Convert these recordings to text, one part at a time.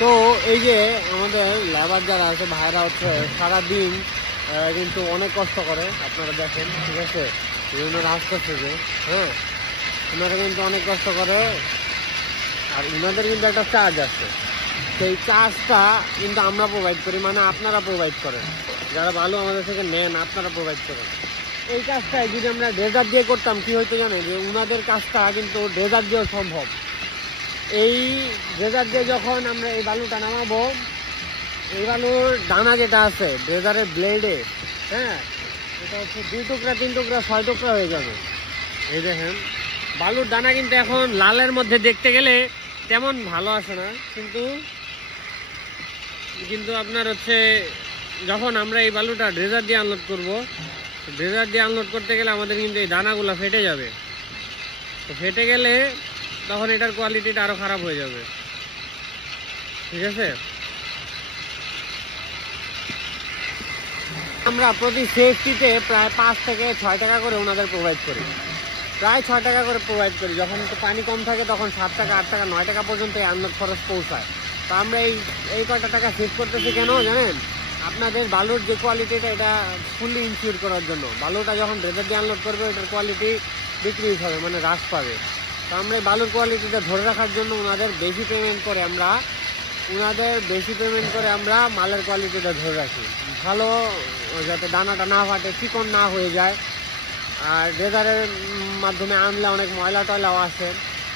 তো এই যে আমাদের লেবার যারা আছে ভাইরা হচ্ছে সারাদিন কিন্তু অনেক কষ্ট করে, আপনারা দেখেন, ঠিক আছে, বিভিন্ন রাস্তা থেকে, হ্যাঁ, ওনারা কিন্তু অনেক কষ্ট করে। আর ওনাদের কিন্তু একটা চার্জ আছে, সেই চার্জটা কিন্তু আমরা প্রোভাইড করি, মানে আপনারা প্রোভাইড করেন, যারা ভালো আমাদের থেকে নেন আপনারা প্রোভাইড করেন। এই কাজটাই যদি আমরা ডেজার্ট দিয়ে করতাম কি হয়তো জানেন, যে ওনাদের কাজটা কিন্তু ডেজার্ট দিয়েও সম্ভব। এই ডেজার্ট দিয়ে যখন আমরা এই বালুটা নামাবো, এই বালুর দানা যেটা আছে ড্রেজারের ব্লেডে, হ্যাঁ, এটা হচ্ছে 2 টুকরা 3 টুকরা 6 টুকরা হয়ে যাবে। এই দেখেন বালুর দানা কিন্তু এখন লালের মধ্যে দেখতে গেলে তেমন ভালো আসে না, কিন্তু আপনার হচ্ছে যখন আমরা এই বালুটা ড্রেজার দিয়ে আনলোড করব, ড্রেজার দিয়ে আনলোড করতে গেলে আমাদের কিন্তু এই দানাগুলো ফেটে যাবে। তো ফেটে গেলে তখন এটার কোয়ালিটিটা আরো খারাপ হয়ে যাবে, ঠিক আছে। আমরা প্রতি সেফটিতে প্রায় 5 থেকে 6 টাকা করে ওনাদের প্রোভাইড করি, প্রায় 6 টাকা করে প্রোভাইড করি। যখন একটু পানি কম থাকে তখন 7 টাকা 8 টাকা 9 টাকা পর্যন্ত এই আনলোড খরচ পৌঁছায়। তো আমরা এই কয়টা টাকা সেভ করতেছি কেন জানেন, আপনাদের বালুর যে কোয়ালিটিটা এটা ফুললি ইনশিওর করার জন্য। বালুটা যখন ড্রেজার দিয়ে আনলোড করবে এটার কোয়ালিটি ডিক্রিজ হবে, মানে হ্রাস পাবে। তো আমরা এই বালুর কোয়ালিটিটা ধরে রাখার জন্য ওনাদের বেশি পেমেন্ট করে আমরা মালের কোয়ালিটিটা ধরে রাখি, ভালো, যাতে দানাটা না ফাটে, চিকন না হয়ে যায়। আর ড্রেজারের মাধ্যমে আনলে অনেক ময়লা টয়লাও আসে,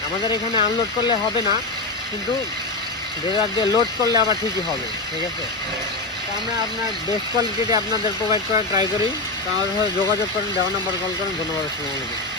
আমাদের এখানে আনলোড করলে হবে না, কিন্তু ড্রেজার দিয়ে লোড করলে আবার ঠিকই হবে, ঠিক আছে। তো আমরা আপনার বেস্ট কোয়ালিটিতে আপনাদের প্রোভাইড করার ট্রাই করি। তো আমাদের সাথে যোগাযোগ করেন, দেওয়া নাম্বার কল করেন। ধন্যবাদ, আসসালামু আলাইকুম।